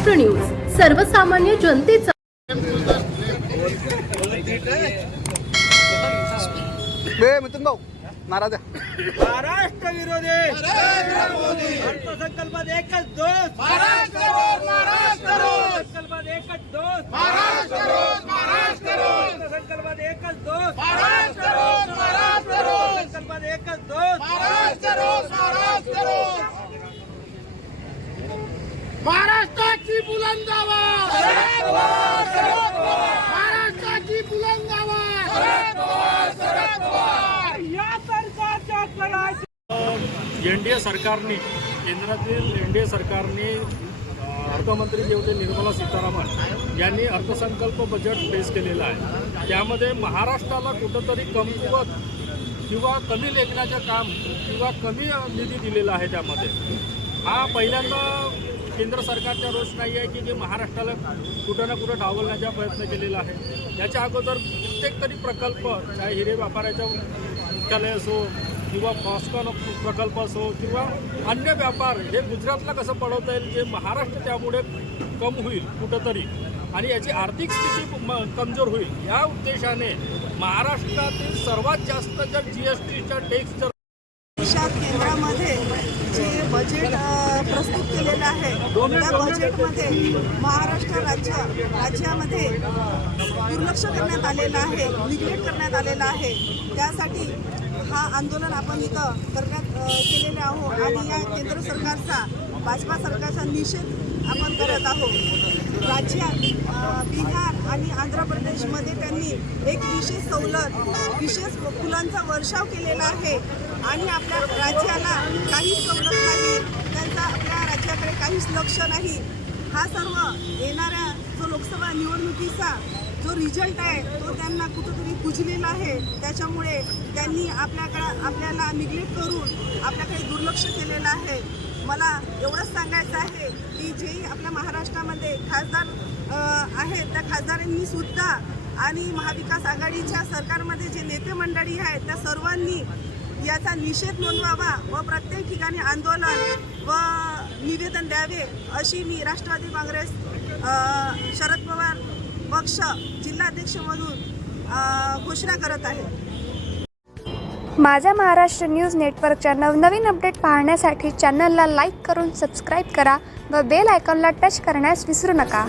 Maharashtra news सर्वसामान्य जनतेचा बे मिथुन भाऊ नाराज महाराष्ट्र विरोधी. अर्थसंकल्पात एकच दोष. अर्थसंकल्पात एकच दोष. अर्थसंकल्पात एकच दोष. अर्थसंकल्पात एकच दोष महाराष्ट्राची बुलंद आवाज महाराष्ट्राची बुलंद आवाज या सरकारच्या एन डी ए सरकारने केंद्रातील एन डी ए सरकारने अर्थमंत्री जे होते निर्मला सीतारामन यांनी अर्थसंकल्प बजेट पेश केलेलं आहे. त्यामध्ये महाराष्ट्राला कुठंतरी कमकुवत किंवा कमी लेखनाचं काम किंवा कमी निधी दिलेला आहे त्यामध्ये. हा पहिल्यांदा केंद्र सरकारचा रोष नाही आहे की जे महाराष्ट्राला कुठं ना कुठं डावलण्याचा प्रयत्न केलेला आहे. याच्या अगोदर कित्येक तरी प्रकल्प चाहे हिरे व्यापाराचं मुख्यालय असो किंवा फॉस्कॉन प्रकल्प असो किंवा अन्य व्यापार हे गुजरातला कसं पळवता येईल? जे महाराष्ट्र त्यामुळे कम होईल कुठंतरी आणि याची आर्थिक स्थिती म- कमजोर होईल. या उद्देशाने महाराष्ट्रातील सर्वात जास्त जर जी एस टीच्या टॅक्स जर देशात केंद्रामध्ये जे बजेट प्रस्तुत केलेलं आहे त्या बजेटमध्ये महाराष्ट्र राज्य राज्यामध्ये दुर्लक्ष करण्यात आलेलं आहे निग्लेक्ट करण्यात आलेलं आहे. त्यासाठी हा आंदोलन आपण इथं करण्यात केलेलं केलेले आहोत आणि या केंद्र सरकारचा भाजपा सरकारचा निषेध आपण करत आहोत. राज्यात आणि आंध्र प्रदेशमध्ये त्यांनी एक विशेष सवलत विशेष फुलांचा वर्षाव केलेला आहे. आणि आपल्या राज्याला काहीच सवलत नाही. त्यांचा आपल्या राज्याकडे काहीच लक्ष नाही. हा सर्व येणाऱ्या जो लोकसभा निवडणुकीचा जो रिझल्ट आहे तो त्यांना कुठंतरी पुजलेला आहे. त्याच्यामुळे त्यांनी आपल्याकडं आपल्याला निग्लेक्ट करून आपल्याकडे दुर्लक्ष केलेलं आहे. मला एवढंच सांगायचं आहे की जे आपल्या महाराष्ट्रामध्ये खासदार आहेत त्या खासदारांनी सुद्धा आणि महाविकास आघाडीच्या सरकारमध्ये जे नेते मंडळी आहेत त्या सर्वांनी याचा निषेध नोंदवावा व प्रत्येक ठिकाणी आंदोलन व निवेदन द्यावे अशी मी राष्ट्रवादी काँग्रेस शरद पवार पक्ष जिल्हाध्यक्षमधून घोषणा करत आहे. माझा महाराष्ट्र न्यूज नेटवर्कच्या नवनवीन अपडेट पाहण्यासाठी चॅनलला लाईक करून सबस्क्राईब करा व बेल आयकॉनला टच करण्यास विसरू नका.